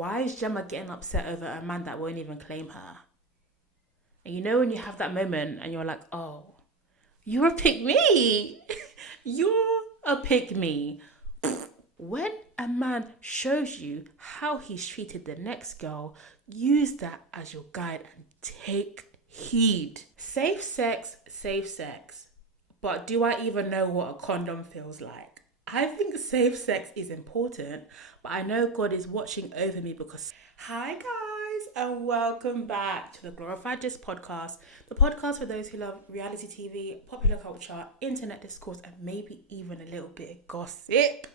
why is Jemma getting upset over a man that won't even claim her? And you know when you have that moment and you're like, oh, you're a pick me. You're a pick me. When a man shows you how he's treated the next girl, use that as your guide and take heed. Safe sex, safe sex. But do I even know what a condom feels like? I think safe sex is important, but I know God is watching over me because... Hi guys, and welcome back to the Glorified Jist podcast, the podcast for those who love reality TV, popular culture, internet discourse, and maybe even a little bit of gossip.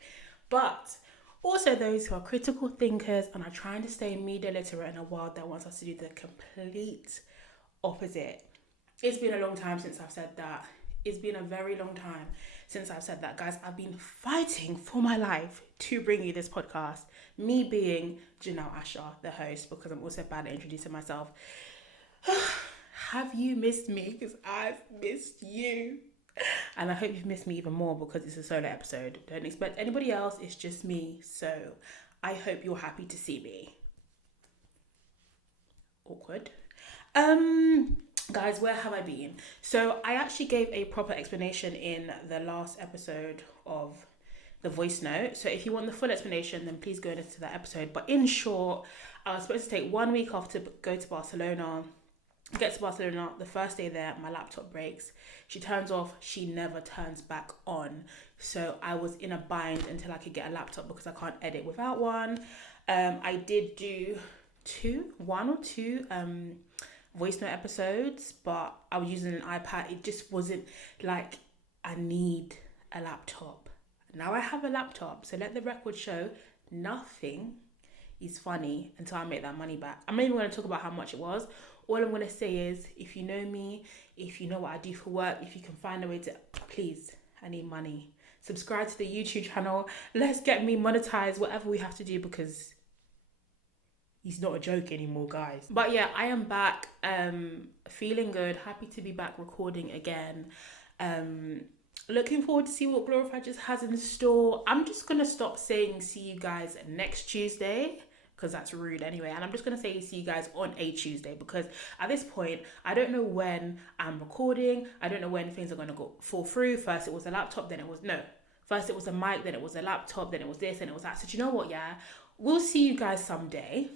But also those who are critical thinkers and are trying to stay media literate in a world that wants us to do the complete opposite. It's been a long time since I've said that. It's been a very long time since I've said that, guys. I've been fighting for my life to bring you this podcast. Me being Janelle Asher, the host, because I'm also bad at introducing myself. Have you missed me? Because I've missed you. And I hope you've missed me even more because it's a solo episode. Don't expect anybody else. It's just me. So I hope you're happy to see me. Awkward. Guys, where have I been? So I actually gave a proper explanation in the last episode of the voice note. So if you want the full explanation, then please go into that episode. But in short, I was supposed to take 1 week off to go to Barcelona. Get to Barcelona, the first day there, my laptop breaks. She turns off, she never turns back on. So I was in a bind until I could get a laptop because I can't edit without one. I did do one or two voice note episodes, but I was using an iPad. It just wasn't like I need a laptop. Now I have a laptop, so let the record show nothing is funny until I make that money back. I'm not even going to talk about how much it was. All I'm going to say is, if you know me, if you know what I do for work, if you can find a way to, please, I need money. Subscribe to the YouTube channel. Let's get me monetized, whatever we have to do, because he's not a joke anymore, guys. But yeah, I am back, feeling good, happy to be back recording again. Looking forward to see what Glorified Jist has in store. I'm just going to stop saying see you guys next Tuesday, because that's rude anyway. And I'm just going to say see you guys on a Tuesday, because at this point, I don't know when I'm recording. I don't know when things are going to fall through. First it was a laptop, then it was, no. First it was a mic, then it was a laptop, then it was this, and it was that. So do you know what, yeah? We'll see you guys someday.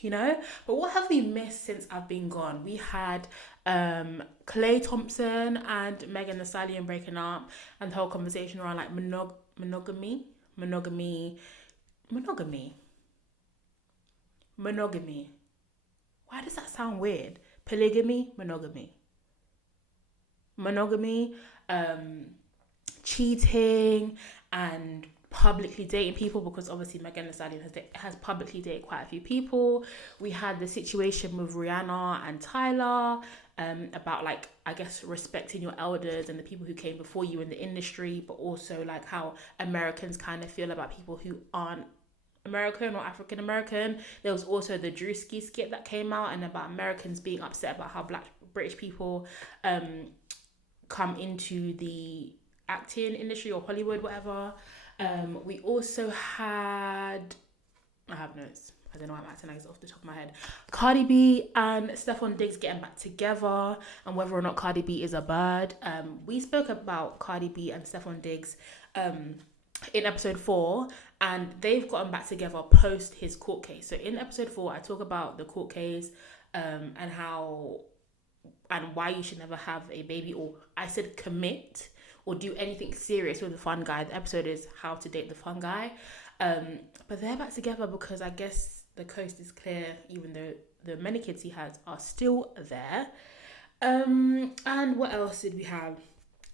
You know, but what have we missed since I've been gone? We had Klay, Thompson and Megan Thee Stallion breaking up, and the whole conversation around like monogamy. Why does that sound weird? Polygamy, monogamy, cheating and publicly dating people, because obviously Megan Thee Stallion has publicly dated quite a few people. We had the situation with Rihanna and Tyla, about like, I guess, respecting your elders and the people who came before you in the industry, but also like how Americans kind of feel about people who aren't American or African American. There was also the Drewski skit that came out and about Americans being upset about how British people come into the acting industry or Hollywood, whatever. We also had, I have notes, I don't know why I'm acting like it's off the top of my head, Cardi B and Stefon Diggs getting back together and whether or not Cardi B is a bird. We spoke about Cardi B and Stefon Diggs in episode 4, and they've gotten back together post his court case. So in episode 4, I talk about the court case and how and why you should never have a baby, or I said commit or do anything serious with the fun guy. The episode is how to date the fun guy. But they're back together because I guess the coast is clear, even though the many kids he has are still there. And what else did we have?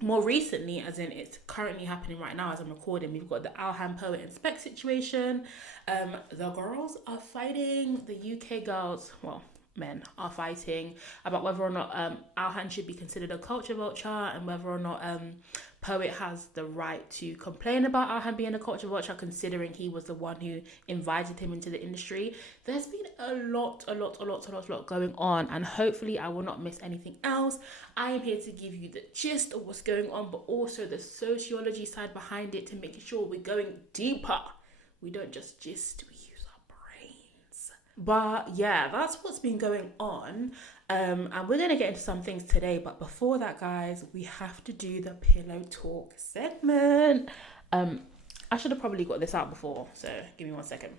More recently, as in it's currently happening right now as I'm recording, we've got the Alhan Poet and Spec situation. The girls are fighting, the UK girls, well, men are fighting about whether or not Alhan should be considered a culture vulture and whether or not Poet has the right to complain about Alhan being a culture vulture, considering he was the one who invited him into the industry. There's been a lot going on, and hopefully I will not miss anything else. I am here to give you the gist of what's going on, but also the sociology side behind it to make sure we're going deeper. We don't just gist, we use our brain. But yeah, that's what's been going on. And we're going to get into some things today. But before that, guys, we have to do the pillow talk segment. I should have probably got this out before. So give me 1 second.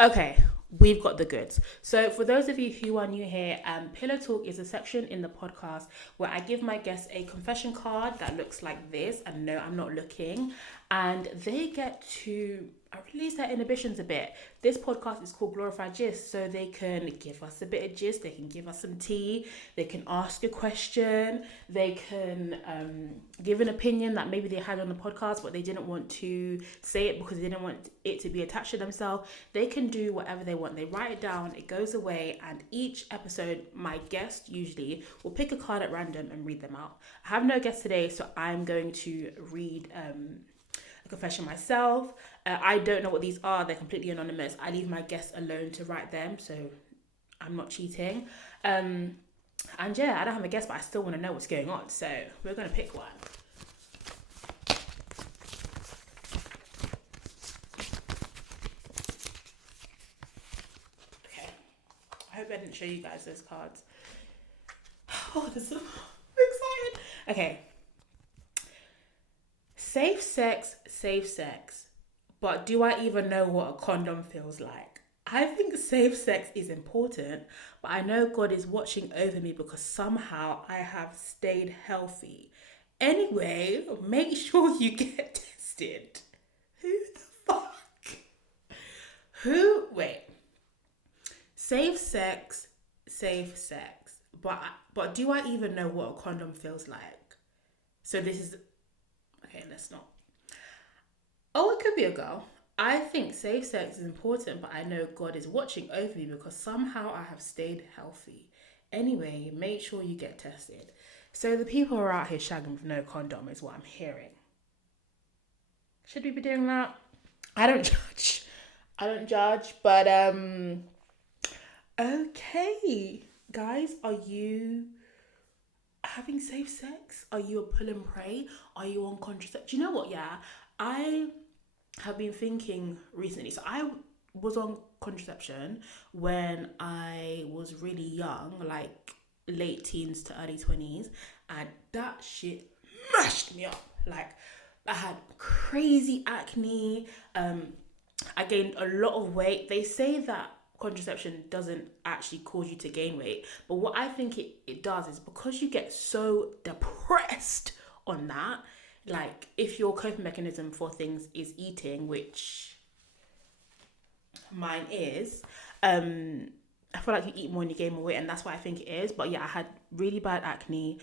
Okay, we've got the goods. So for those of you who are new here, Pillow Talk is a section in the podcast where I give my guests a confession card that looks like this. And no, I'm not looking. And they get to release their inhibitions a bit. This podcast is called Glorified Jist, so they can give us a bit of gist, they can give us some tea, they can ask a question, they can give an opinion that maybe they had on the podcast but they didn't want to say it because they didn't want it to be attached to themselves. They can do whatever they want. They write it down, it goes away, and each episode my guest usually will pick a card at random and read them out. I have no guest today, so I'm going to read a confession myself. I don't know what these are. They're completely anonymous. I leave my guests alone to write them, so I'm not cheating. And yeah, I don't have a guest, but I still want to know what's going on. So we're going to pick one. Okay. I hope I didn't show you guys those cards. Oh, this is so excited. Okay. Safe sex, but do I even know what a condom feels like? I think safe sex is important, but I know God is watching over me because somehow I have stayed healthy. Anyway, make sure you get tested. Who the fuck? Wait. Safe sex, but do I even know what a condom feels like? So this is... Okay, let's not. Oh, it could be a girl. I think safe sex is important, but I know God is watching over me because somehow I have stayed healthy. Anyway, make sure you get tested. So the people who are out here shagging with no condom is what I'm hearing. Should we be doing that? I don't judge, but okay. Guys, are you having safe sex? Are you a pull and pray? Are you on contraception? Do you know what? Yeah, I have been thinking recently. So I was on contraception when I was really young, like late teens to early 20s, and that shit mashed me up. Like, I had crazy acne. I gained a lot of weight. They say that contraception doesn't actually cause you to gain weight, but what I think it does is because you get so depressed on that, like if your coping mechanism for things is eating, which mine is, I feel like you eat more and you gain more weight, and that's what I think it is. But yeah, I had really bad acne.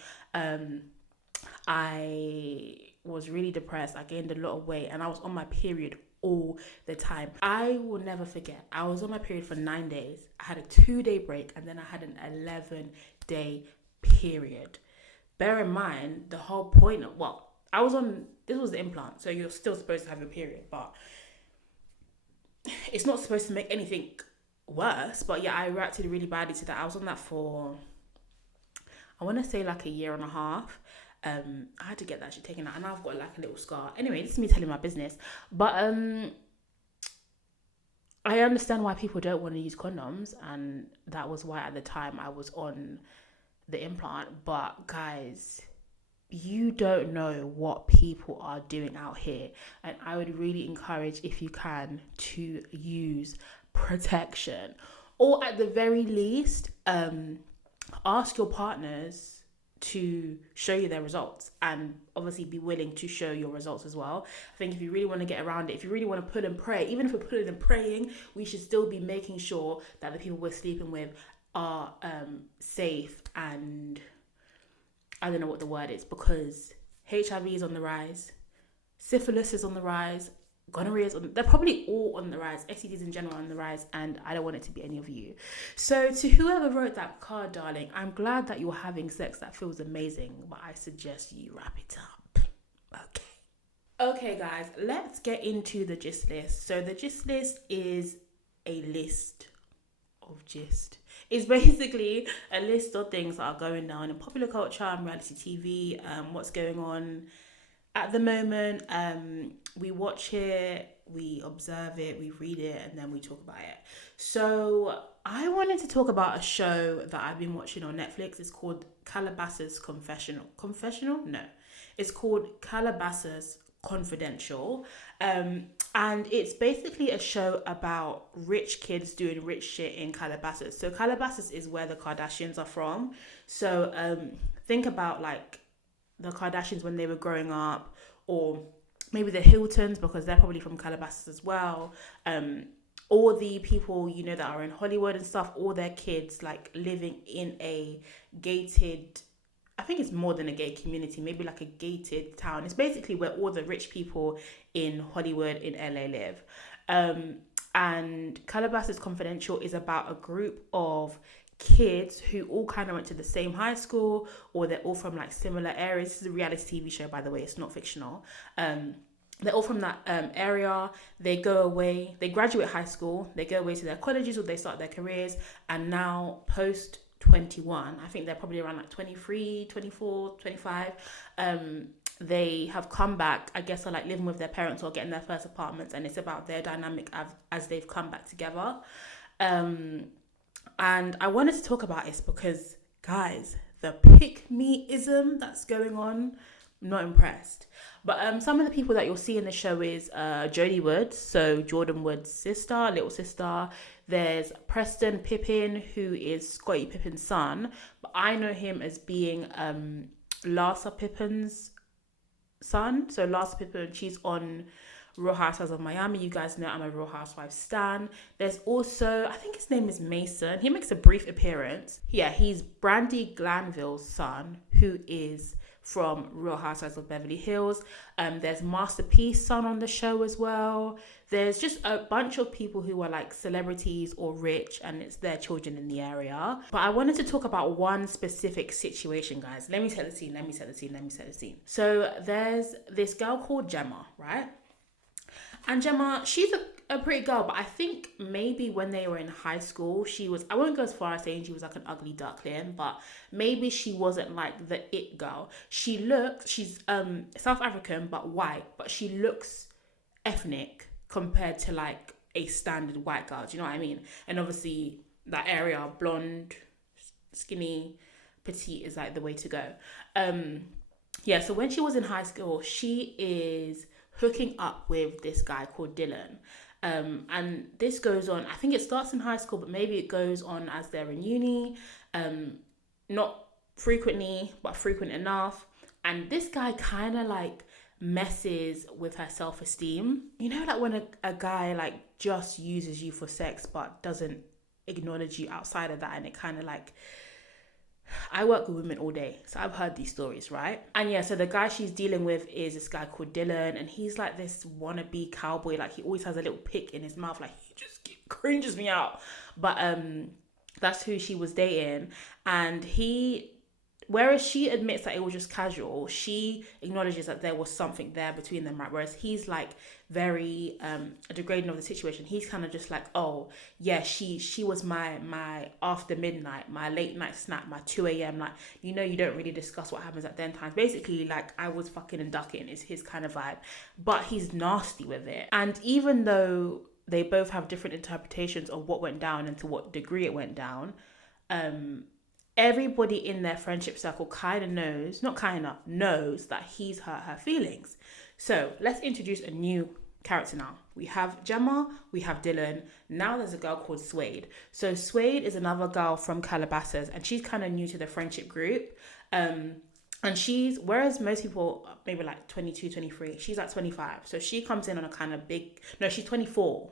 I was really depressed. I gained a lot of weight, and I was on my period all the time. I will never forget. I was on my period for 9 days. I had a 2-day break, and then I had an 11-day period. Bear in mind, the whole point of, this was the implant, so you're still supposed to have a period, but it's not supposed to make anything worse. But yeah, I reacted really badly to that. I was on that for, I want to say like a year and a half. I had to get that shit taken out, and I've got like a little scar. Anyway, this is me telling my business. But I understand why people don't want to use condoms, and that was why at the time I was on the implant. But guys, you don't know what people are doing out here, and I would really encourage, if you can, to use protection, or at the very least, ask your partners to show you their results, and obviously be willing to show your results as well. I think if you really want to get around it, if you really want to pull and pray, even if we're pulling and praying, we should still be making sure that the people we're sleeping with are safe, and I don't know what the word is, because HIV is on the rise, syphilis is on the rise, gonorrhea is on, they're probably all on the rise, STDs in general are on the rise, and I don't want it to be any of you. So to whoever wrote that card, darling, I'm glad that you're having sex. That feels amazing, but I suggest you wrap it up. Okay guys, let's get into the gist list. So the gist list is a list of gist. It's basically a list of things that are going down in popular culture and reality TV, what's going on at the moment. We watch it we observe it, we read it, and then we talk about it. So I wanted to talk about a show that I've been watching on Netflix. It's called Calabasas Confessional? No. It's called Calabasas Confidential. And it's basically a show about rich kids doing rich shit in Calabasas. So Calabasas is where the Kardashians are from. So think about like the Kardashians when they were growing up, or maybe the Hiltons, because they're probably from Calabasas as well. All the people, you know, that are in Hollywood and stuff, all their kids like living in a gated, I think it's more than a gated community, maybe like a gated town. It's basically where all the rich people in Hollywood, in LA live. And Calabasas Confidential is about a group of kids who all kind of went to the same high school, or they're all from like similar areas. This is a reality TV show, by the way, it's not fictional. They're all from that area. They go away, they graduate high school, they go away to their colleges, or they start their careers, and now post 21, I think they're probably around like 23, 24, 25, they have come back, I guess, are like living with their parents or getting their first apartments, and it's about their dynamic as they've come back together. And I wanted to talk about this because, guys, the pick-me-ism that's going on, I'm not impressed. But some of the people that you'll see in the show is Jodie Woods, so Jordan Woods' sister, little sister. There's Preston Pippen, who is Scottie Pippen's son, but I know him as being Larsa Pippen's son. So Larsa Pippen, she's on Real Housewives of Miami. You guys know I'm a Real Housewives stan. There's also, I think his name is Mason. He makes a brief appearance. Yeah, he's Brandy Glanville's son, who is from Real Housewives of Beverly Hills. There's Master P's son on the show as well. There's just a bunch of people who are like celebrities or rich, and it's their children in the area. But I wanted to talk about one specific situation, guys. Let me set the scene. So there's this girl called Jemma, right? And Jemma, she's a pretty girl, but I think maybe when they were in high school, she was, I won't go as far as saying she was like an ugly duckling, but maybe she wasn't like the it girl. She's South African, but white, but she looks ethnic compared to like a standard white girl. Do you know what I mean? And obviously that area, blonde, skinny, petite is like the way to go. Yeah, so when she was in high school, she is hooking up with this guy called Dylan. And this goes on, I think it starts in high school, but maybe it goes on as they're in uni. Not frequently, but frequent enough. And this guy kind of like messes with her self-esteem. You know, like when a guy like just uses you for sex, but doesn't acknowledge you outside of that, and it kind of like, I work with women all day, so I've heard these stories, right? And yeah, so the guy she's dealing with is this guy called Dylan, and he's like this wannabe cowboy. Like, he always has a little pick in his mouth, like he just cringes me out. But that's who she was dating, and whereas she admits that it was just casual, she acknowledges that there was something there between them, right? Whereas he's like very degrading of the situation. He's kind of just like, oh yeah, she was my after midnight, my late night snack, my 2 a.m. Like, you know, you don't really discuss what happens at then times. Basically, like, I was fucking and ducking is his kind of vibe. But he's nasty with it. And even though they both have different interpretations of what went down and to what degree it went down, everybody in their friendship circle knows that he's hurt her feelings. So let's introduce a new character now. We have Jemma, we have Dylan. Now there's a girl called Suede. So Suede is another girl from Calabasas, and she's kind of new to the friendship group. And whereas most people maybe like 22, 23, she's like 25. So she comes in on a kind of she's 24.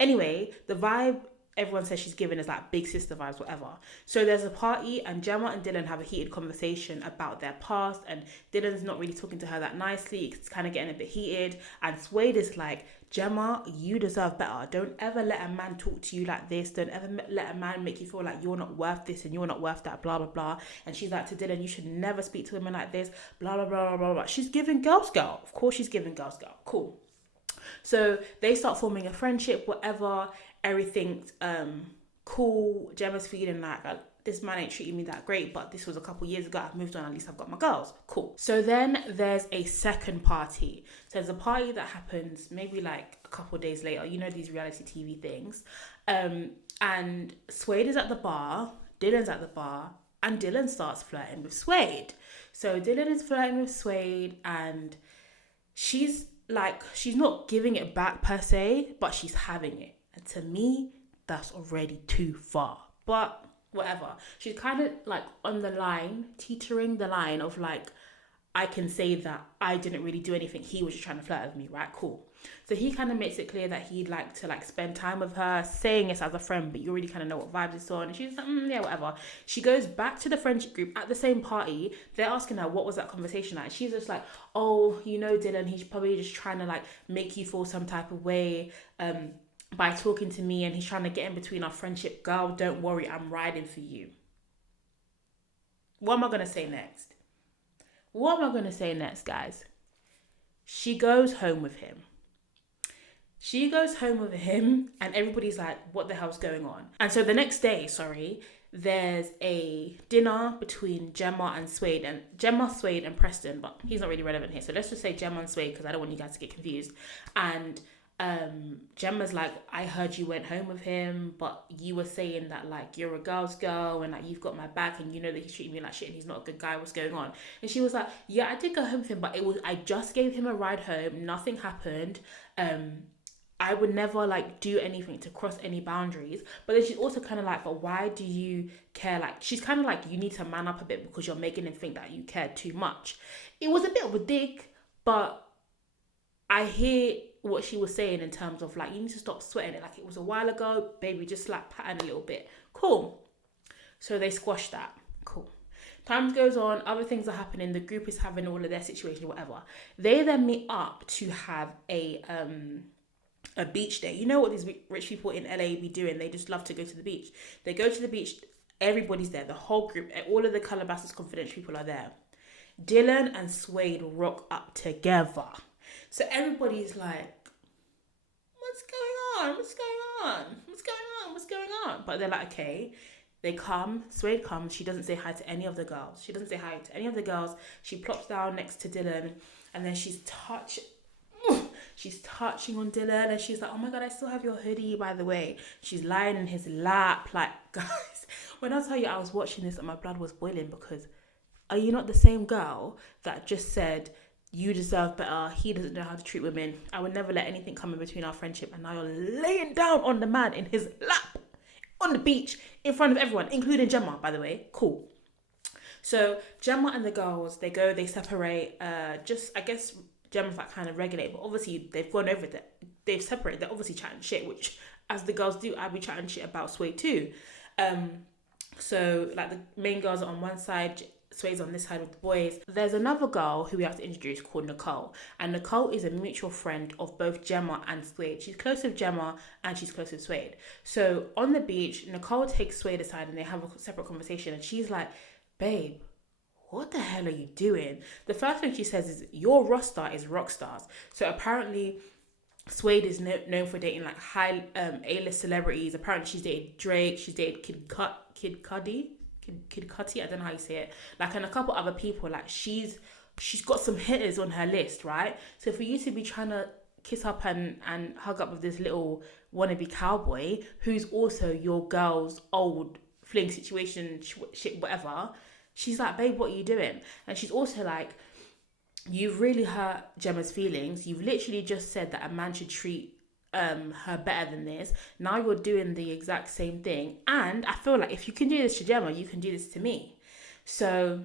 Anyway, the vibe everyone says she's given is like big sister vibes, whatever. So there's a party, and Jemma and Dylan have a heated conversation about their past, and Dylan's not really talking to her that nicely. It's kind of getting a bit heated, and Suede is like, Jemma, you deserve better. Don't ever let a man talk to you like this. Don't ever let a man make you feel like you're not worth this and you're not worth that, blah, blah, blah. And she's like to Dylan, you should never speak to women like this, blah, blah, blah, blah, blah, blah. She's giving girls girl. Of course she's giving girls girl. Cool. So they start forming a friendship, whatever. Everything's cool. Gemma's feeling like this man ain't treating me that great, but this was a couple years ago. I've moved on. At least I've got my girls. Cool. So then there's a second party. So there's a party that happens maybe like a couple of days later. You know, these reality TV things. And Suede is at the bar. Dylan's at the bar. And Dylan starts flirting with Suede. So Dylan is flirting with Suede, and she's not giving it back per se, but she's having it. And to me, that's already too far. But whatever. She's kind of like on the line, teetering the line of like, I can say that I didn't really do anything. He was just trying to flirt with me, right? Cool. So he kind of makes it clear that he'd like to like spend time with her, saying it as a friend, but you already kind of know what vibes it's on. And she's like, yeah, whatever. She goes back to the friendship group at the same party. They're asking her, what was that conversation like? She's just like, oh, you know, Dylan, he's probably just trying to like make you feel some type of way by talking to me, and he's trying to get in between our friendship. Girl, don't worry, I'm riding for you. What am I going to say next? What am I going to say next, guys? She goes home with him. And everybody's like, what the hell's going on? And so the next day, there's a dinner between Jemma and Suede, and Preston, but he's not really relevant here. So let's just say Jemma and Suede, because I don't want you guys to get confused. And Gemma's like, I heard you went home with him, but you were saying that like you're a girl's girl and like you've got my back and you know that he's treating me like shit and he's not a good guy. What's going on? And she was like, yeah, I did go home with him, but I just gave him a ride home. Nothing happened. I would never like do anything to cross any boundaries. But then she's also kind of like, but why do you care? Like, she's kind of like, you need to man up a bit because you're making him think that you care too much. It was a bit of a dig, but I hear what she was saying in terms of like, you need to stop sweating it. Like, it was a while ago, baby, just slap pattern a little bit. Cool. So they squashed that. Cool. Time goes on, other things are happening. The group is having all of their situation, whatever. They then meet up to have a beach day. You know what these rich people in LA be doing? They just love to go to the beach. They go to the beach. Everybody's there. The whole group, all of the Calabasas confidential people are there. Dylan and Suede rock up together. So everybody's like, what's going on? What's going on? What's going on? What's going on? But they're like, okay. They come, Suede comes. She doesn't say hi to any of the girls. She plops down next to Dylan, and then she's touching on Dylan, and she's like, oh my God, I still have your hoodie, by the way. She's lying in his lap. Like, guys, when I tell you I was watching this and my blood was boiling, because are you not the same girl that just said, you deserve better, he doesn't know how to treat women, I would never let anything come in between our friendship, and now you're laying down on the man in his lap on the beach in front of everyone, including Jemma, by the way? Cool. So Jemma and the girls, they separate. I guess Gemma's like kind of regulate, but obviously they've gone over that. They've separated. They're obviously chatting shit, which as the girls do, I'd be chatting shit about Suede too. So like the main girls are on one side, Suede's on this side with the boys. There's another girl who we have to introduce called Nicole. And Nicole is a mutual friend of both Jemma and Suede. She's close with Jemma and she's close with Suede. So on the beach, Nicole takes Suede aside and they have a separate conversation. And she's like, babe, what the hell are you doing? The first thing she says is, your roster is rock stars. So apparently Suede is known for dating like high A-list celebrities. Apparently she's dated Drake, she's dated Kid Cudi, I don't know how you say it, like, and a couple other people. Like, she's got some hitters on her list, right? So for you to be trying to kiss up and hug up with this little wannabe cowboy who's also your girl's old fling situation shit, whatever, she's like, babe, what are you doing? And she's also like, you've really hurt Gemma's feelings. You've literally just said that a man should treat her better than this. Now you're doing the exact same thing, and I feel like if you can do this to Jemma, you can do this to me. So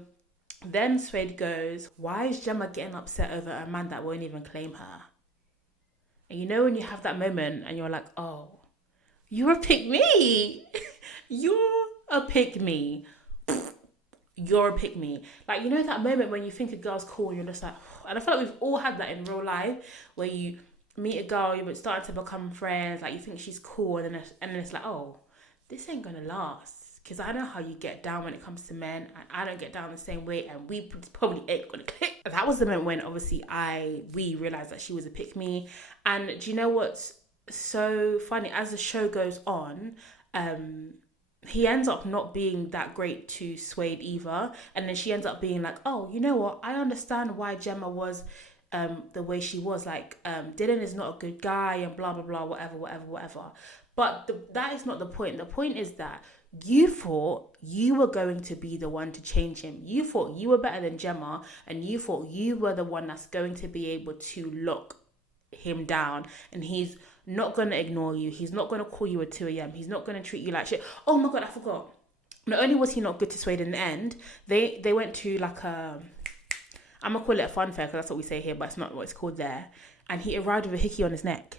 then Suede goes, why is Jemma getting upset over a man that won't even claim her? And you know when you have that moment and you're like, oh, you're a pick me. You're a pick me. You're a pick me. Like, you know that moment when you think a girl's cool and you're just like, and I feel like we've all had that in real life, where you meet a girl, you're starting to become friends, like you think she's cool, and then it's like, oh, this ain't gonna last, because I know how you get down when it comes to men, and I don't get down the same way, and we probably ain't gonna click. That was the moment when obviously we realized that she was a pick me. And do you know what's so funny? As the show goes on, he ends up not being that great to Suede either. And then she ends up being like, oh, you know what? I understand why Jemma was the way she was. Like, Dylan is not a good guy and blah, blah, blah, whatever. But that is not the point. The point is that you thought you were going to be the one to change him. You thought you were better than Jemma, and you thought you were the one that's going to be able to lock him down, and he's not going to ignore you. He's not going to call you at 2 a.m. He's not going to treat you like shit. Oh my God, I forgot. Not only was he not good to Suede in the end, they went to like a, I'm going to call it a fun fair because that's what we say here, but it's not what it's called there. And he arrived with a hickey on his neck.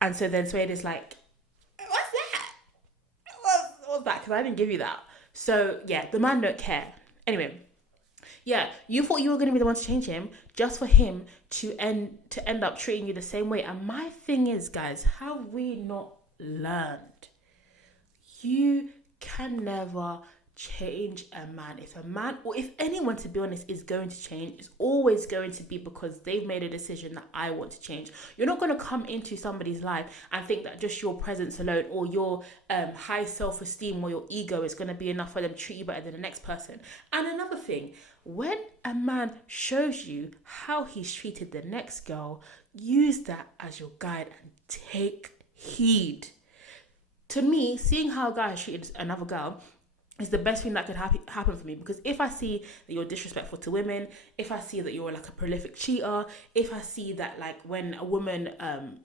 And so then Suede is like, what's that? What's that? Because I didn't give you that. So yeah, the man don't care. Anyway, yeah, you thought you were going to be the one to change him just for him to end up treating you the same way. And my thing is, guys, have we not learned? You can never change a man. If a man, or if anyone, to be honest, is going to change, it's always going to be because they've made a decision that I want to change. You're not going to come into somebody's life and think that just your presence alone or your high self-esteem or your ego is going to be enough for them to treat you better than the next person. And another thing, when a man shows you how he's treated the next girl, use that as your guide and take heed. To me, seeing how a guy has treated another girl is the best thing that could happen for me, because if I see that you're disrespectful to women, if I see that you're like a prolific cheater, if I see that like when a woman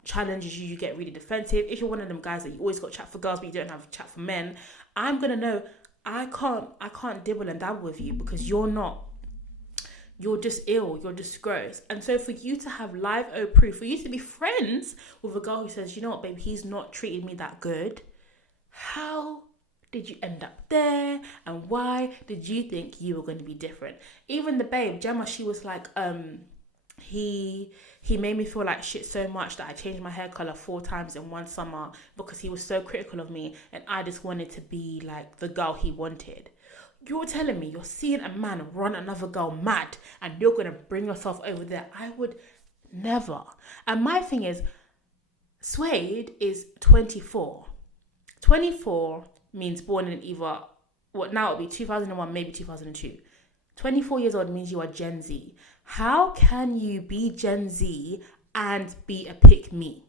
challenges you, you get really defensive, if you're one of them guys that you always got chat for girls but you don't have chat for men, I'm gonna know I can't dibble and dabble with you, because you're just ill, you're just gross. And so for you to have live proof, for you to be friends with a girl who says, you know what, babe, he's not treated me that good, how did you end up there, and why did you think you were going to be different? Even the babe, Jemma, she was like, he made me feel like shit so much that I changed my hair color 4 times in one summer because he was so critical of me, and I just wanted to be like the girl he wanted. You're telling me you're seeing a man run another girl mad and you're going to bring yourself over there? I would never. And my thing is, Suede is 24. 24 means born in either, what now it'll be 2001, maybe 2002. 24 years old means you are Gen Z. How can you be Gen Z and be a pick-me?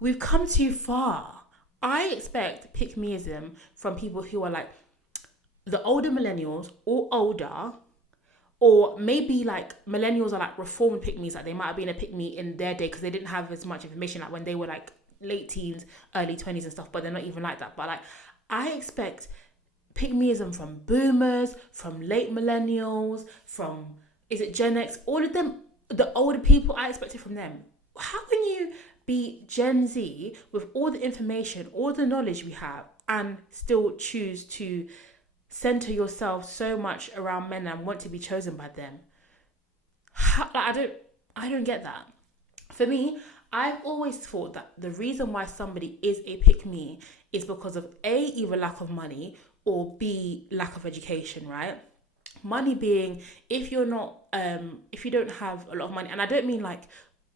We've come too far. I expect pick-meism from people who are like the older millennials or older, or maybe like millennials are like reformed pick-me's, like they might have been a pick-me in their day because they didn't have as much information like when they were like late teens, early 20s and stuff, but they're not even like that. But like, I expect pick-meism from boomers, from late millennials, from, is it Gen X, all of them, the older people, I expect it from them. How can you be Gen Z with all the information, all the knowledge we have, and still choose to center yourself so much around men and want to be chosen by them? I don't get that. For me, I've always thought that the reason why somebody is a pick-me is because of A, either lack of money, or B, lack of education, right? Money being, if you don't have a lot of money, and I don't mean like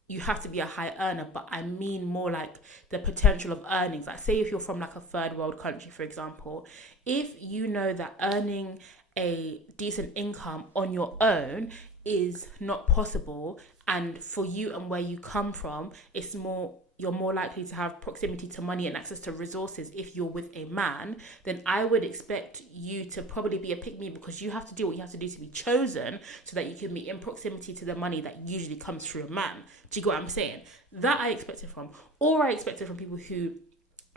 you have to be a high earner, but I mean more like the potential of earnings. Like say if you're from like a third world country, for example, if you know that earning a decent income on your own is not possible, and for you and where you come from, you're more likely to have proximity to money and access to resources if you're with a man, then I would expect you to probably be a pick-me, because you have to do what you have to do to be chosen so that you can be in proximity to the money that usually comes through a man. Do you get what I'm saying? That I expect it from. Or I expect it from people who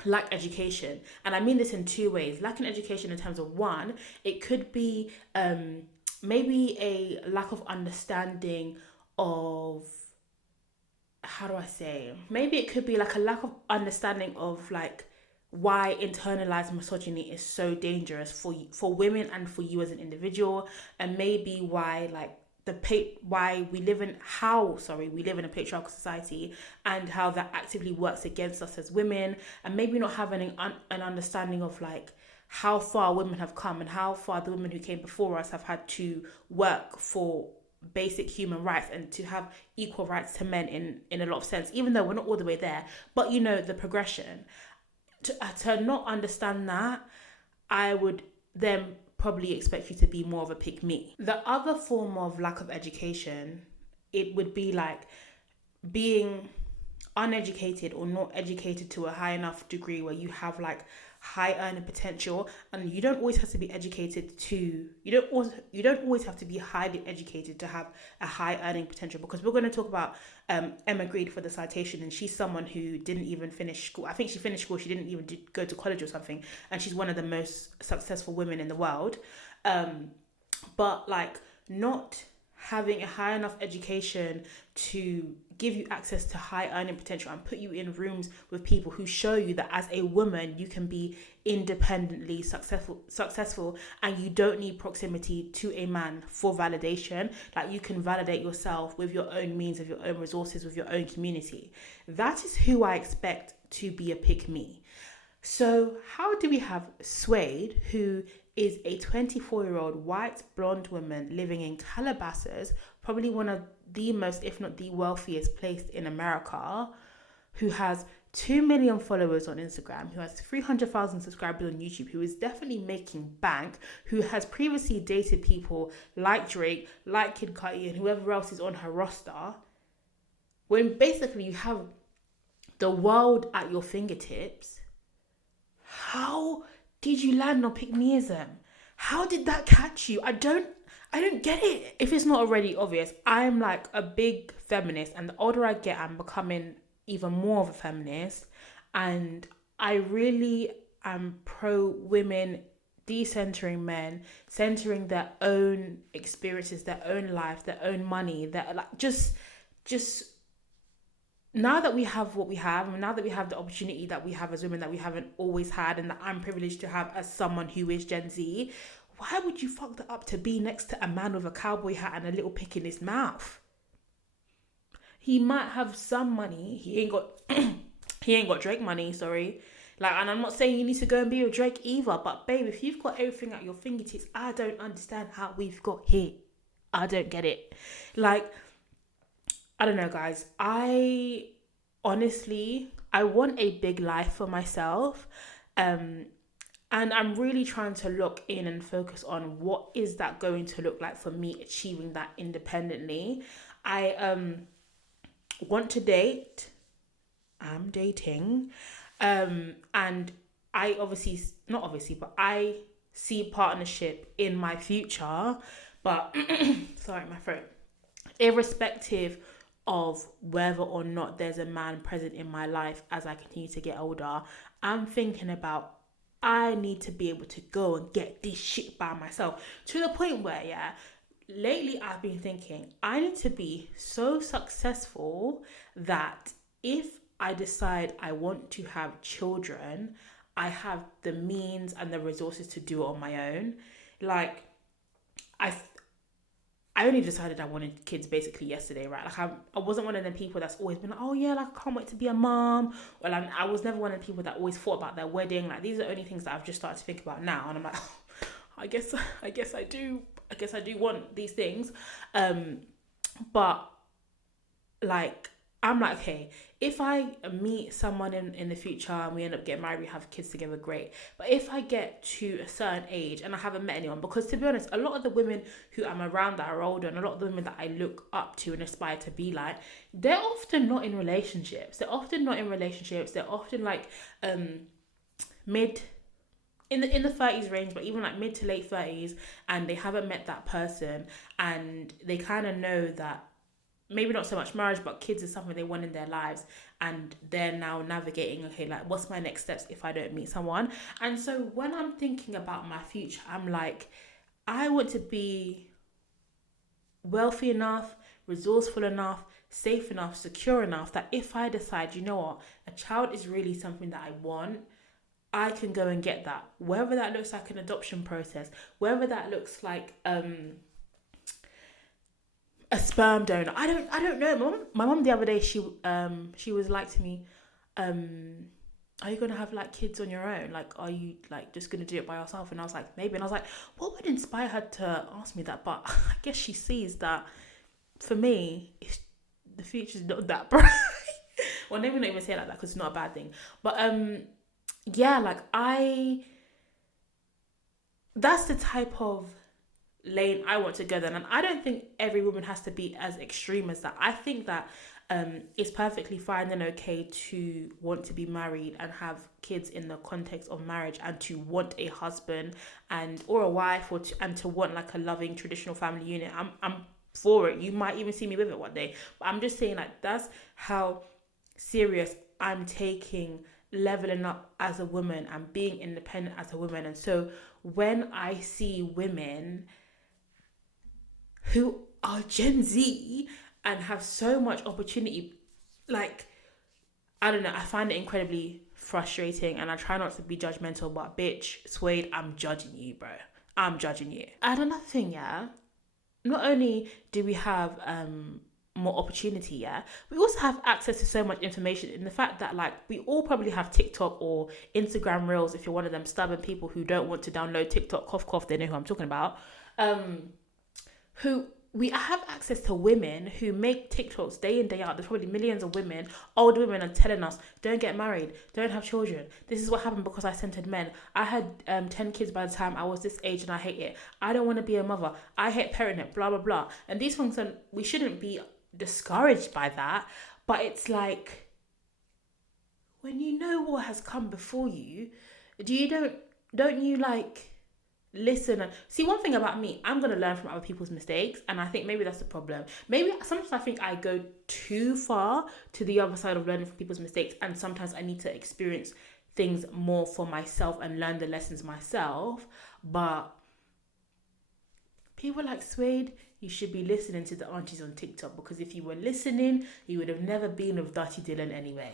lack education. And I mean this in 2 ways. Lacking education in terms of, one, it could be maybe a lack of understanding of, how do I say, maybe it could be like a lack of understanding of like why internalized misogyny is so dangerous for women and for you as an individual, and maybe why like we live in a patriarchal society, and how that actively works against us as women, and maybe not having an understanding of like how far women have come and how far the women who came before us have had to work for basic human rights and to have equal rights to men in a lot of sense, even though we're not all the way there, but you know the progression. to not understand that, I would then probably expect you to be more of a pick me. The other form of lack of education, it would be like being uneducated or not educated to a high enough degree where you have like high earning potential, and you don't always have to be educated to you don't always have to be highly educated to have a high earning potential, because we're going to talk about Emma Grede for the citation, and she's someone who didn't even finish school. I think she finished school, she didn't even go to college or something, and she's one of the most successful women in the world, but like not having a high enough education to give you access to high earning potential and put you in rooms with people who show you that as a woman you can be independently successful and you don't need proximity to a man for validation. Like, you can validate yourself with your own means, of your own resources, with your own community. That is who I expect to be a pick me. So how do we have Suede, who is a 24-year-old white blonde woman living in Calabasas, probably one of the most, if not the wealthiest place in America, who has 2 million followers on Instagram, who has 300,000 subscribers on YouTube, who is definitely making bank, who has previously dated people like Drake, like Kid Cudi, and whoever else is on her roster, when basically you have the world at your fingertips? How did you land on pick-meism? How did that catch you? I don't get it. If it's not already obvious, I'm like a big feminist, and the older I get, I'm becoming even more of a feminist, and I really am pro women decentering men, centering their own experiences, their own life, their own money, that like just now that we have what we have, and now that we have the opportunity that we have as women that we haven't always had, and that I'm privileged to have as someone who is Gen Z, why would you fuck that up to be next to a man with a cowboy hat and a little pick in his mouth? He might have some money. He ain't got Drake money, sorry. Like, and I'm not saying you need to go and be with Drake either, but babe, if you've got everything at your fingertips, I don't understand how we've got here. I don't get it. Like, I don't know, guys. I honestly want a big life for myself. And I'm really trying to look in and focus on what is that going to look like for me achieving that independently. I want to date. I'm dating. And I I see partnership in my future. But, sorry, my throat. Irrespective of whether or not there's a man present in my life as I continue to get older, I'm thinking about, I need to be able to go and get this shit by myself, to the point where, lately I've been thinking I need to be so successful that if I decide I want to have children, I have the means and the resources to do it on my own. Like, I only decided I wanted kids basically yesterday, right? Like, I wasn't one of them people that's always been like, oh yeah, like I can't wait to be a mom. Or like, I was never one of the people that always thought about their wedding. Like, these are only things that I've just started to think about now, and I'm like, oh, I guess I do want these things. But like, I'm like, okay, if I meet someone in the future and we end up getting married, we have kids together, great. But if I get to a certain age and I haven't met anyone, because to be honest, a lot of the women who I'm around that are older, and a lot of the women that I look up to and aspire to be like, they're often not in relationships. They're often like mid in the 30s range, but even like mid to late 30s, and they haven't met that person, and they kind of know that maybe not so much marriage, but kids is something they want in their lives, and they're now navigating, okay, like, what's my next steps if I don't meet someone? And so when I'm thinking about my future, I'm like, I want to be wealthy enough, resourceful enough, safe enough, secure enough that if I decide, you know what, a child is really something that I want, I can go and get that. Whether that looks like an adoption process, whether that looks like a sperm donor, I don't know. My mom the other day, she was like to me, are you gonna have like kids on your own? Like, are you like just gonna do it by yourself? And I was like, maybe. And I was like, what would inspire her to ask me that? But I guess she sees that for me, the future's not that bright. Well, maybe not even say it like that, because it's not a bad thing. But yeah, like that's the type of lane I want to go then. And I don't think every woman has to be as extreme as that. I think that it's perfectly fine and okay to want to be married and have kids in the context of marriage, and to want a husband and or a wife, and to want like a loving traditional family unit. I'm for it. You might even see me with it one day. But I'm just saying, like, that's how serious I'm taking leveling up as a woman and being independent as a woman. And so when I see women who are Gen Z and have so much opportunity, like, I don't know, I find it incredibly frustrating, and I try not to be judgmental, but bitch, Suede, I'm judging you, bro. I'm judging you. And another thing, yeah, not only do we have more opportunity, yeah, we also have access to so much information, in the fact that, like, we all probably have TikTok or Instagram Reels, if you're one of them stubborn people who don't want to download TikTok, cough cough, they know who I'm talking about, who we have access to women who make TikToks day in, day out. There's probably millions of women, old women, are telling us, don't get married, don't have children. This is what happened because I centered men. I had 10 kids by the time I was this age and I hate it. I don't want to be a mother. I hate parenting, blah, blah, blah. And these things, we shouldn't be discouraged by that. But it's like, when you know what has come before you, don't you like listen and see? One thing about me, I'm going to learn from other people's mistakes, and I think maybe that's the problem. Maybe sometimes I think I go too far to the other side of learning from people's mistakes, and sometimes I need to experience things more for myself and learn the lessons myself. But people like Suede, you should be listening to the aunties on TikTok, because if you were listening, you would have never been with Dirty Dylan anyway.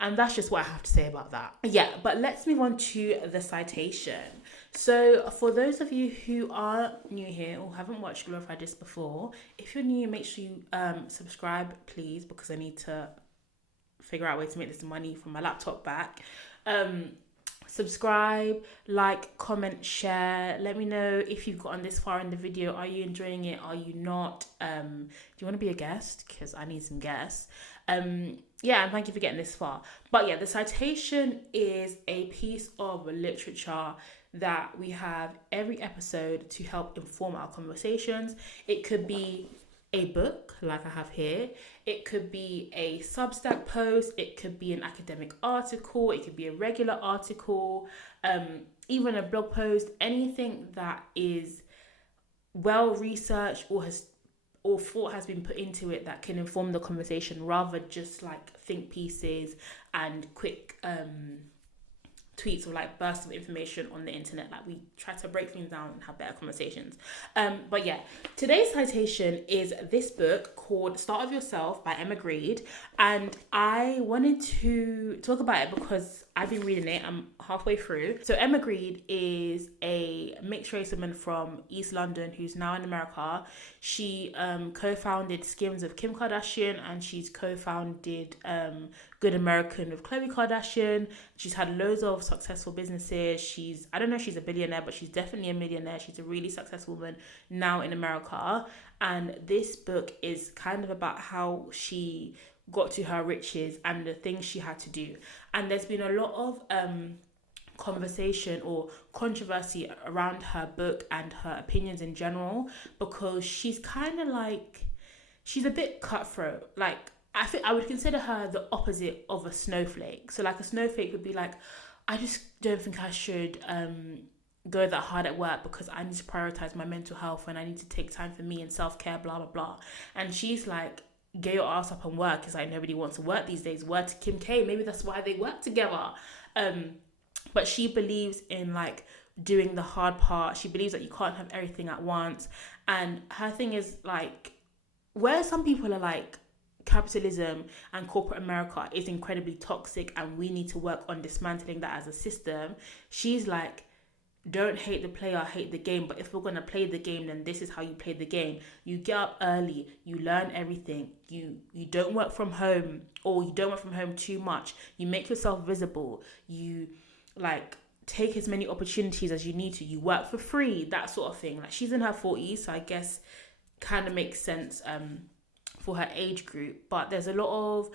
And that's just what I have to say about that. Yeah, but let's move on to the citation. So for those of you who are new here or haven't watched Glorified Jist before, if you're new, make sure you subscribe, please, because I need to figure out a way to make this money from my laptop back. Subscribe, like, comment, share. Let me know if you've gotten this far in the video. Are you enjoying it? Are you not? Do you want to be a guest? Because I need some guests. Yeah, and thank you for getting this far. But yeah, the citation is a piece of literature that we have every episode to help inform our conversations. It could be a book, like I have here. It could be a Substack post. It could be an academic article. It could be a regular article, even a blog post. Anything that is well researched or thought has been put into it that can inform the conversation, rather just like think pieces and quick tweets or like bursts of information on the internet. Like, we try to break things down and have better conversations. But yeah, today's citation is this book called Start of Yourself by Emma Grede, and I wanted to talk about it because I've been reading it. I'm halfway through. So Emma Grede is a mixed race woman from East London who's now in America. She co-founded Skims with Kim Kardashian, and she's co-founded Good American with Khloe Kardashian. She's had loads of successful businesses. I don't know if she's a billionaire, but she's definitely a millionaire. She's a really successful woman now in America. And this book is kind of about how she got to her riches and the things she had to do. And there's been a lot of conversation or controversy around her book and her opinions in general, because she's kind of like, she's a bit cutthroat. Like, I think I would consider her the opposite of a snowflake. So like, a snowflake would be like, I just don't think I should go that hard at work because I need to prioritize my mental health and I need to take time for me and self-care, blah, blah, blah. And she's like, get your ass up and work. It's like, nobody wants to work these days. Word to Kim K. Maybe that's why they work together. But she believes in like doing the hard part. She believes that you can't have everything at once. And her thing is like, where some people are like, capitalism and corporate America is incredibly toxic and we need to work on dismantling that as a system, she's like, don't hate the player, hate the game. But if we're going to play the game, then this is how you play the game. You get up early, you learn everything, you don't work from home, or you don't work from home too much, you make yourself visible, you like take as many opportunities as you need to, you work for free, that sort of thing. Like, she's in her 40s, so I guess kind of makes sense for her age group. But there's a lot of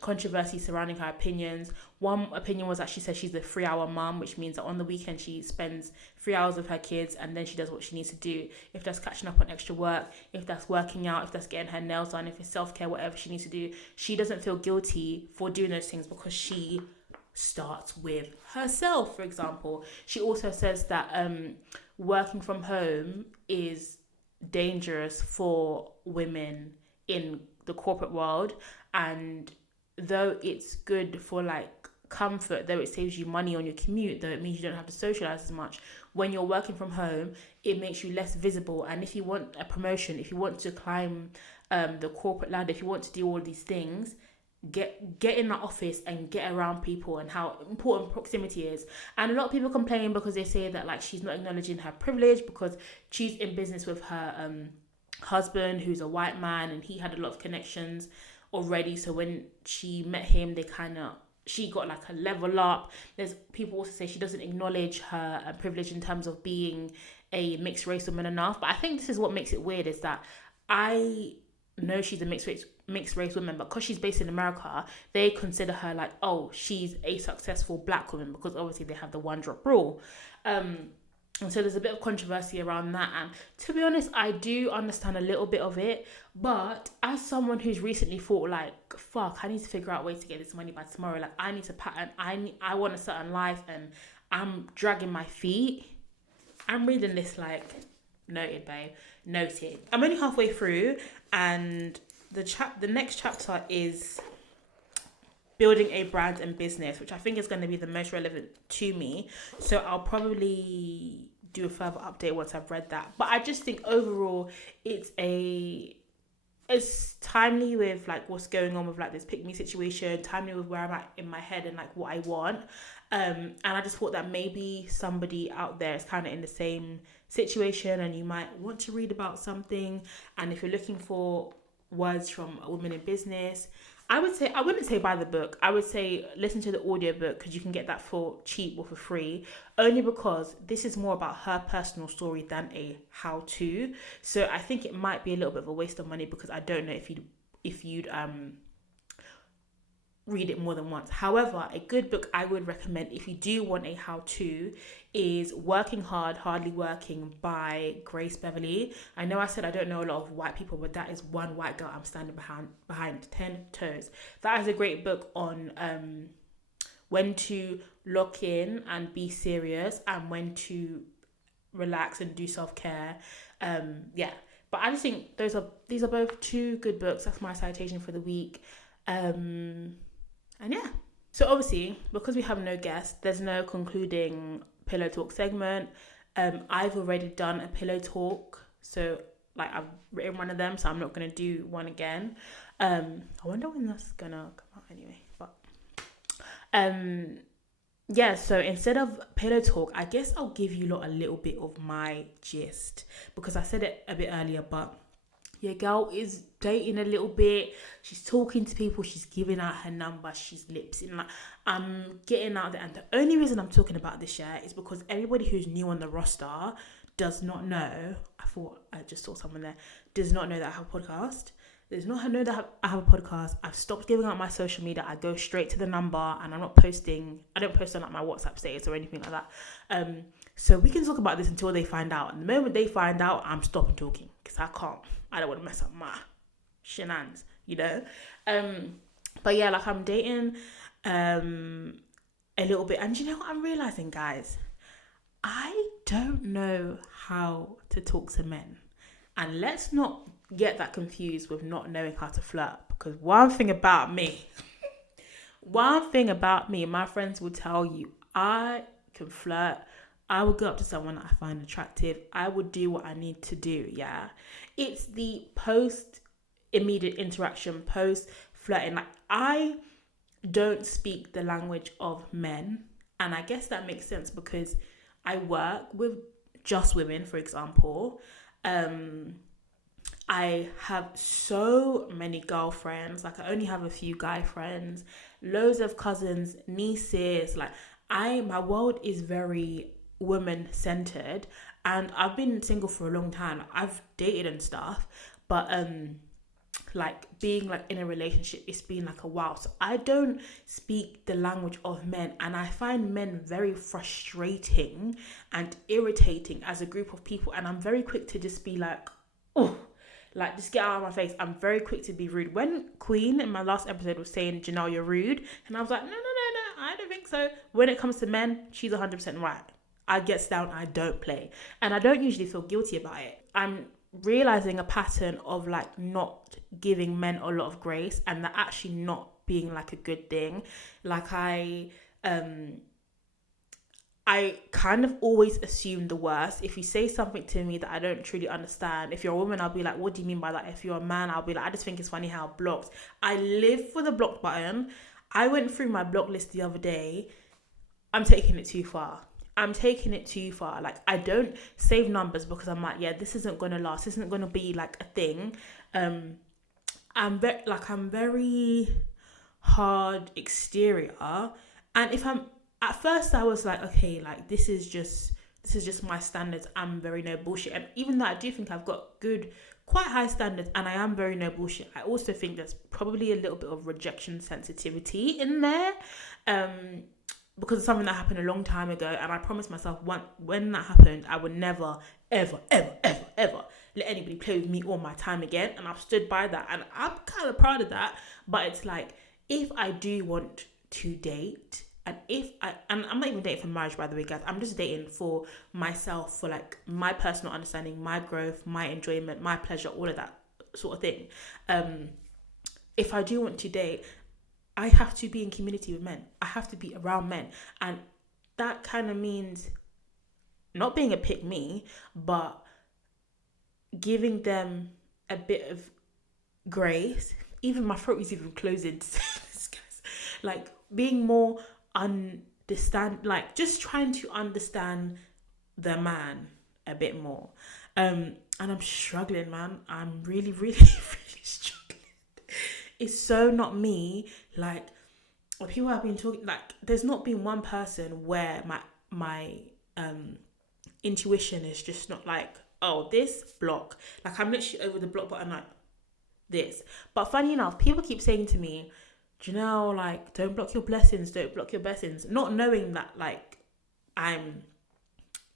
controversy surrounding her opinions. One opinion was that she said she's a 3-hour mom, which means that on the weekend she spends 3 hours with her kids and then she does what she needs to do. If that's catching up on extra work, if that's working out, if that's getting her nails done, if it's self-care, whatever she needs to do, she doesn't feel guilty for doing those things because she starts with herself, for example. She also says that working from home is dangerous for women in the corporate world, and though it's good for like comfort, though it saves you money on your commute, though it means you don't have to socialize as much, when you're working from home it makes you less visible. And if you want a promotion, if you want to climb the corporate ladder, if you want to do all these things, get in the office and get around people, and how important proximity is. And a lot of people complain because they say that like she's not acknowledging her privilege because she's in business with her husband, who's a white man, and he had a lot of connections already. So when she met him, she got like a level up. There's people also say she doesn't acknowledge her privilege in terms of being a mixed race woman enough. But I think this is what makes it weird, is that I know she's a mixed race woman, but because she's based in America, they consider her like, oh, she's a successful black woman, because obviously they have the 1-drop rule. And so there's a bit of controversy around that. And to be honest, I do understand a little bit of it. But as someone who's recently thought like, fuck, I need to figure out ways to get this money by tomorrow. Like, I need to pattern. I want a certain life and I'm dragging my feet. I'm reading this like, noted, babe. Noted. I'm only halfway through, and the next chapter is building a brand and business, which I think is going to be the most relevant to me. So I'll probably do a further update once I've read that. But I just think overall it's timely with like what's going on with like this pick me situation, timely with where I'm at in my head and like what I want. And I just thought that maybe somebody out there is kind of in the same situation and you might want to read about something. And if you're looking for words from a woman in business, I wouldn't say buy the book. I would say listen to the audiobook, because you can get that for cheap or for free, only because this is more about her personal story than a how-to. So I think it might be a little bit of a waste of money, because I don't know if you'd read it more than once. However, a good book I would recommend if you do want a how-to is Working Hard, Hardly Working by Grace Beverly. I know I said I don't know a lot of white people, but that is one white girl I'm standing behind 10 toes. That is a great book on when to lock in and be serious and when to relax and do self-care. But I just think these are both two good books. That's my citation for the week. And yeah, so obviously because we have no guest, there's no concluding pillow talk segment. I've already done a pillow talk, so like I've written one of them, so I'm not gonna do one again. I wonder when that's gonna come out anyway. But so instead of pillow talk, I guess I'll give you lot a little bit of my gist, because I said it a bit earlier, but your girl is dating a little bit. She's talking to people. She's giving out her number. She's lipsing. Like, I'm getting out there. And the only reason I'm talking about this is because everybody who's new on the roster does not know. I thought I just saw someone there. Does not know that I have a podcast. Does not know that I have a podcast. I've stopped giving out my social media. I go straight to the number, and I'm not posting. I don't post on like my WhatsApp status or anything like that. So we can talk about this until they find out. And the moment they find out, I'm stopping talking, because I don't want to mess up my shenanigans, you know. But yeah, like I'm dating a little bit, and you know what I'm realizing, guys? I don't know how to talk to men, and let's not get that confused with not knowing how to flirt, because one thing about me, my friends will tell you, I can flirt. I would go up to someone that I find attractive. I would do what I need to do, yeah. It's the post-immediate interaction, post-flirting. Like, I don't speak the language of men. And I guess that makes sense because I work with just women, for example. I have so many girlfriends. Like, I only have a few guy friends, loads of cousins, nieces. Like, my world is very woman-centered, and I've been single for a long time. I've dated and stuff, but like being like in a relationship, it's been like a while, so I don't speak the language of men, and I find men very frustrating and irritating as a group of people, and I'm very quick to just be like, oh, like, just get out of my face. I'm very quick to be rude. When Queen in my last episode was saying, Janelle, you're rude, and I was like, no, I don't think so. When it comes to men, she's 100% right. I get down, I don't play, and I don't usually feel guilty about it. I'm realizing a pattern of like not giving men a lot of grace, and that actually not being like a good thing. Like I kind of always assume the worst. If you say something to me that I don't truly understand, if you're a woman, I'll be like, what do you mean by that? If you're a man, I'll be like, I just think it's funny how blocked. I live for the block button. I went through my block list the other day. I'm taking it too far. Like, I don't save numbers because I'm like, yeah, this isn't going to last. This isn't going to be like a thing. I'm very hard exterior. And at first I was like, okay, like this is just my standards. I'm very no bullshit. And even though I do think I've got quite high standards, and I am very no bullshit, I also think there's probably a little bit of rejection sensitivity in there. Because it's something that happened a long time ago, and I promised myself when that happened, I would never, ever, ever, ever, ever let anybody play with me or my time again. And I've stood by that, and I'm kind of proud of that. But it's like, if I do want to date, and I'm not even dating for marriage, by the way, guys. I'm just dating for myself, for like my personal understanding, my growth, my enjoyment, my pleasure, all of that sort of thing. If I do want to date, I have to be in community with men. I have to be around men. And that kind of means not being a pick me, but giving them a bit of grace. Even my throat is even closing to say this, guys. Like, being more like just trying to understand the man a bit more. And I'm struggling, man. I'm really, really, really struggling. It's so not me. Like, people have been talking, like, there's not been one person where my intuition is just not like, oh, this block. Like, I'm literally over the block button like this. But funny enough, people keep saying to me, Janelle, like, don't block your blessings, not knowing that, like, I'm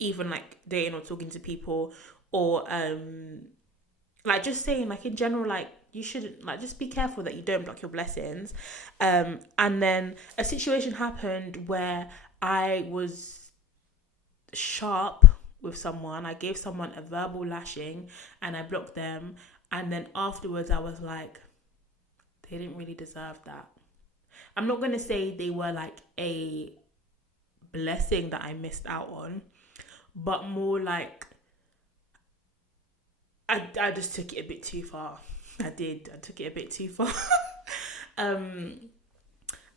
even, like, dating or talking to people, or, like, just saying, like, in general, like, you shouldn't, like, just be careful that you don't block your blessings. And then a situation happened where I was sharp with someone. I gave someone a verbal lashing, and I blocked them. And then afterwards, I was like, they didn't really deserve that. I'm not going to say they were like a blessing that I missed out on, but more like I just took it a bit too far. I took it a bit too far.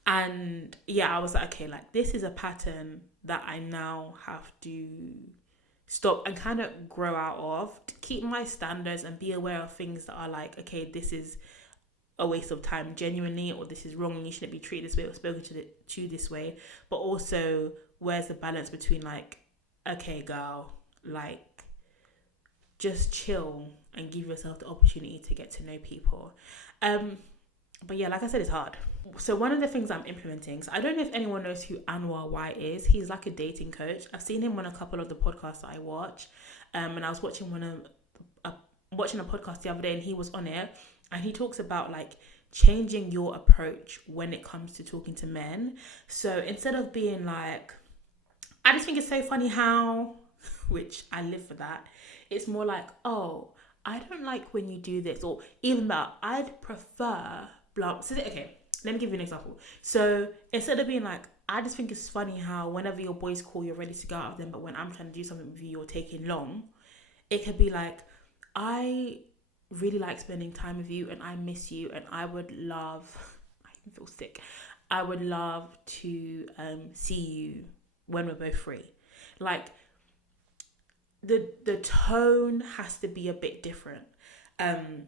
And yeah, I was like, okay, like, this is a pattern that I now have to stop and kind of grow out of, to keep my standards and be aware of things that are like, okay, this is a waste of time genuinely, or this is wrong and you shouldn't be treated this way or spoken to this way. But also, where's the balance between like, okay, girl, like, just chill and give yourself the opportunity to get to know people. But yeah, like I said, it's hard. So one of the things I'm implementing, so I don't know if anyone knows who Anwar White is. He's like a dating coach. I've seen him on a couple of the podcasts that I watch. And I was watching watching a podcast the other day, and he was on it, and he talks about like changing your approach when it comes to talking to men. So instead of being like, I just think it's so funny how, which I live for that, it's more like, oh, I don't like when you do this, or even that, I'd prefer blah. So, okay, let me give you an example. So instead of being like, I just think it's funny how whenever your boys call, you're ready to go out with them, but when I'm trying to do something with you, you're taking long. It could be like, I really like spending time with you, and I miss you, and I would love, I even feel sick, I would love to see you when we're both free. Like, the tone has to be a bit different. And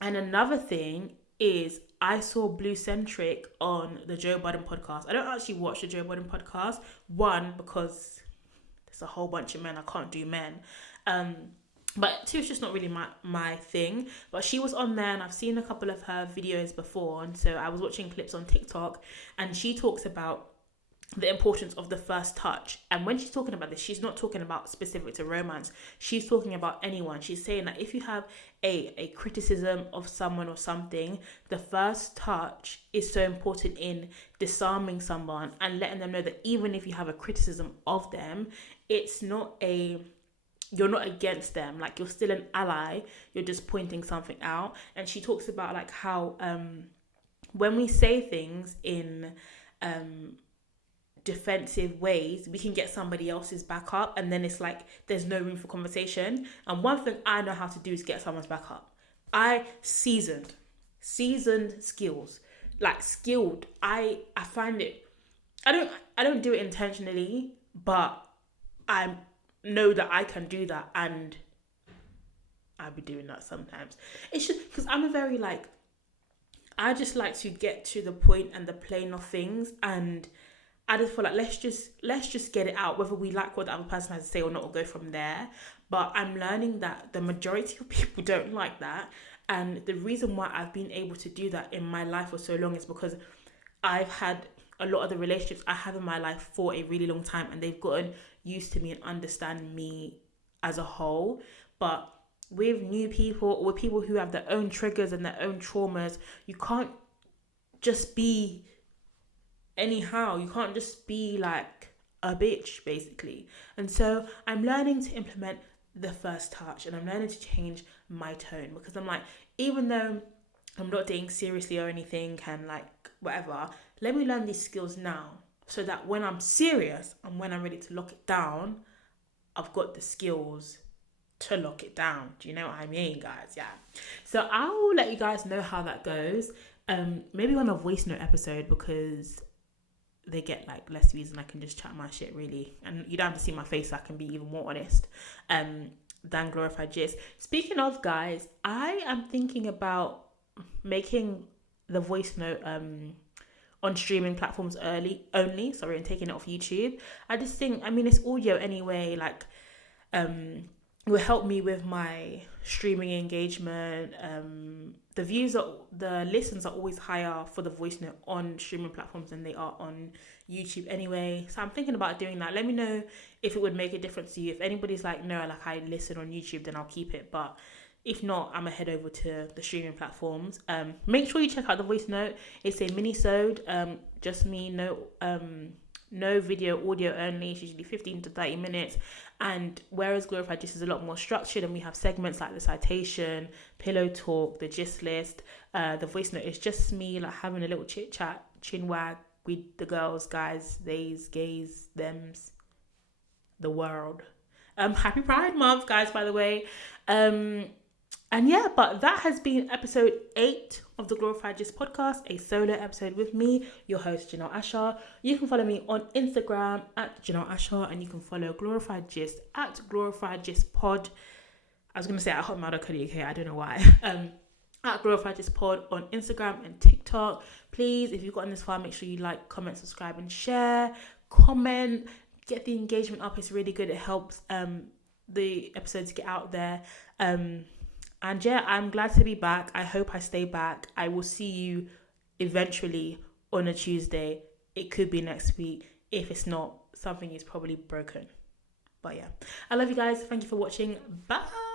another thing is, I saw Bluecentric on the Joe Budden podcast. I don't actually watch the Joe Budden podcast. One, because there's a whole bunch of men. I can't do men. But she was just not really my thing. But she was on there, and I've seen a couple of her videos before. And so I was watching clips on TikTok, and she talks about the importance of the first touch. And when she's talking about this, she's not talking about specific to romance. She's talking about anyone. She's saying that if you have a criticism of someone or something, the first touch is so important in disarming someone and letting them know that even if you have a criticism of them, it's not you're not against them. Like, you're still an ally. You're just pointing something out. And she talks about like how when we say things in defensive ways, we can get somebody else's back up, and then it's like there's no room for conversation. And one thing I know how to do is get someone's back up. Seasoned skills, like skilled. I find it. I don't do it intentionally, but I know that I can do that, and I'll be doing that sometimes. It's just because I'm a very like, I just like to get to the point and the plane of things, and I just feel like let's just get it out, whether we like what the other person has to say or not, or go from there. But I'm learning that the majority of people don't like that, and the reason why I've been able to do that in my life for so long is because I've had a lot of the relationships I have in my life for a really long time, and they've gotten used to me and understand me as a whole. But with new people, or with people who have their own triggers and their own traumas, you can't just be anyhow. You can't just be like a bitch, basically. And so I'm learning to implement the first touch, and I'm learning to change my tone, because I'm like, even though I'm not dating seriously or anything, and like whatever, let me learn these skills now, so that when I'm serious and when I'm ready to lock it down, I've got the skills to lock it down. Do you know what I mean, guys? Yeah. So I'll let you guys know how that goes. Maybe on a voice note episode, because they get like less views and I can just chat my shit, really, and you don't have to see my face, so I can be even more honest than Glorified Jist. Speaking of, guys, I am thinking about making the voice note on streaming platforms only, and taking it off YouTube. I just think, I mean, it's audio anyway, like it will help me with my streaming engagement. The listens are always higher for the voice note on streaming platforms than they are on YouTube anyway. So I'm thinking about doing that. Let me know if it would make a difference to you. If anybody's like, no, like I listen on YouTube, then I'll keep it. But if not, I'm gonna head over to the streaming platforms. Make sure you check out the voice note. It's a mini-sode, just me, no video, audio only. It's usually 15 to 30 minutes. And whereas Glorified Jist is a lot more structured, and we have segments like the citation, pillow talk, the gist list, the voice note is just me like having a little chit chat, chin wag with the girls, guys, theys, gays, thems, the world. Happy Pride Month, guys, by the way. And yeah, but that has been episode 8 of the Glorified Jist podcast, a solo episode with me, your host, Janelle Asher. You can follow me on Instagram at Janelle Asher, and you can follow Glorified Jist at Glorified Jist Pod. I was going to say at hotmail.co.uk, I don't know why. At Glorified Jist Pod on Instagram and TikTok. Please, if you've gotten this far, make sure you like, comment, subscribe, and share. Comment, get the engagement up. It's really good. It helps the episodes get out there. And yeah, I'm glad to be back. I hope I stay back. I will see you eventually on a Tuesday. It could be next week. If it's not, something is probably broken. But yeah, I love you guys. Thank you for watching. Bye.